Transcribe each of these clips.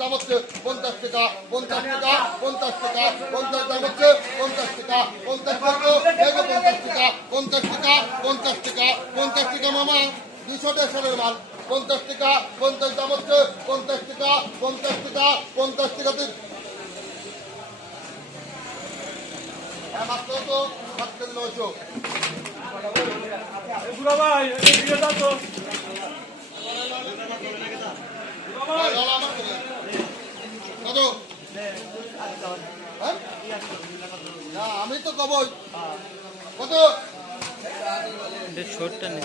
দাম হচ্ছে 50 টাকা 50 টাকা 50 টাকা 50 দাম হচ্ছে 50 টাকা 50 টাকা 50 টাকা 50 টাকা 50 টাকা 50 টাকা মামা 200 দেশের মাল 50 টাকা 50 দাম হচ্ছে 50 টাকা 50 টাকা 50 টাকা দিন মাত্র তো 900 ভাই আমি তো কবই কত ছোটটা নেই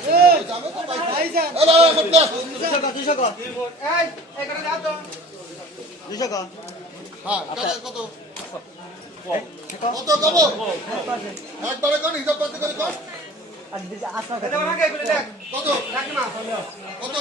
কত কত কব একবারে কোন হিসাব করতে করে কত কত কত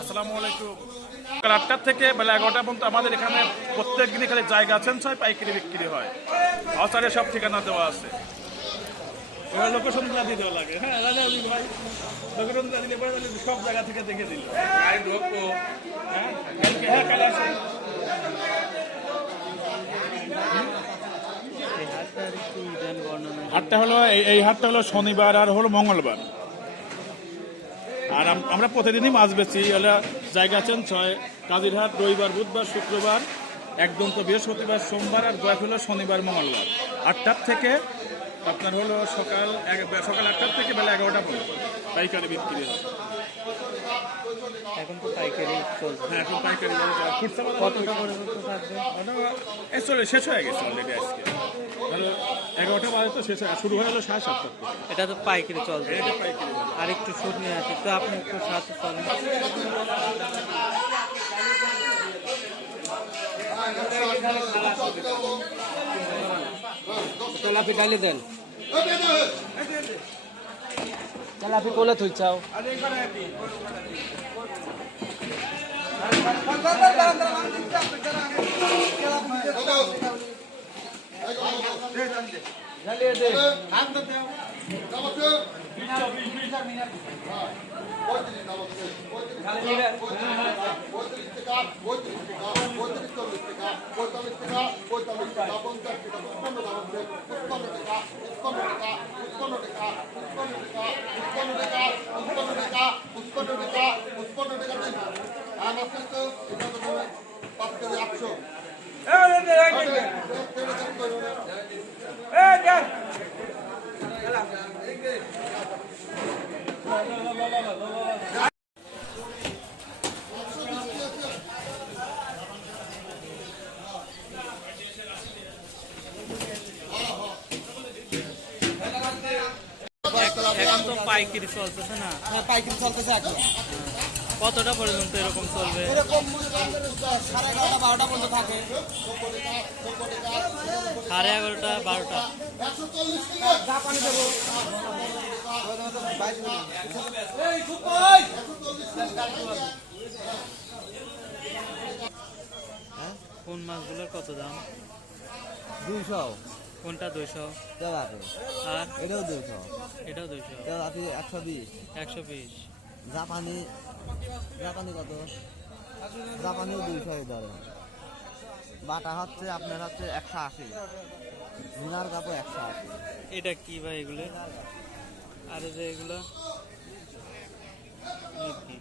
আসসালামু আলাইকুম। সকাল 8টা থেকে বেলা 11টা পর্যন্ত আমাদের এখানে প্রত্যেক দিনই খালি জায়গা আছেন ছয় পাইকারি বিক্রি হয়। আউটসাইডে সব ঠিকানা দেওয়া আছে। এবার লোকেশন দিয়ে দেওয়া লাগে। হ্যাঁ রাজা ভাই লোকেশন দিলে পরে সব জায়গা থেকে দেখে দিল। হ্যাঁ কালে আসেন। হাটটা হলো এই হাটটা হলো শনিবার আর হলো মঙ্গলবার। আর আমরা প্রতিদিনই মাছ বেচি। হলো জায়গা আছেন ছয় কাজিরহাট রবিবার বুধবার শুক্রবার একদম তো বৃহস্পতিবার সোমবার আর গয় হলো শনিবার মঙ্গলবার 8টার থেকে আপনার হলো সকাল 8টার থেকে বেলা 11টা পর্যন্ত পাইকারি বিক্রি হয়। এখন তো পাইকারি চলছে। হ্যাঁ এখন পাইকারি কতটা পর্যন্ত থাকবে? শেষ হয়ে গেছে অলরেডি আজকে ধরো 11টা বাজে তো শেষ শুরু হয়ে গেলো 7:30। এটা তো পাইকারি চলছে। এটা পাইকারি আর একটু ছুট নিয়ে আছে তো আপনি একটু সাথে চলেন। তেলাপি ডাইলে দেন তেলাপি কোলে থুই চাও এখন তো পাইকারি চলতেছে না? হ্যাঁ পাইকারি চলতেছে এখন। কতটা পর্যন্ত এরকম চলবে? এরকম 11:30 12টা পর্যন্ত থাকে। 11:30 12টা। জাপানি দেবো কোন মাছগুলোর কত দাম? 200। কোনটা 200? তেলাপি আর এটাও 200। এটাও 200। তেলাপি 120। 120। জাপানি কত? জাপানিও 200 ধরে। বাটা হচ্ছে আপনার হচ্ছে 180। মিনার কাপড় 180। এটা কি ভাই এগুলো? আর যে এগুলো কি?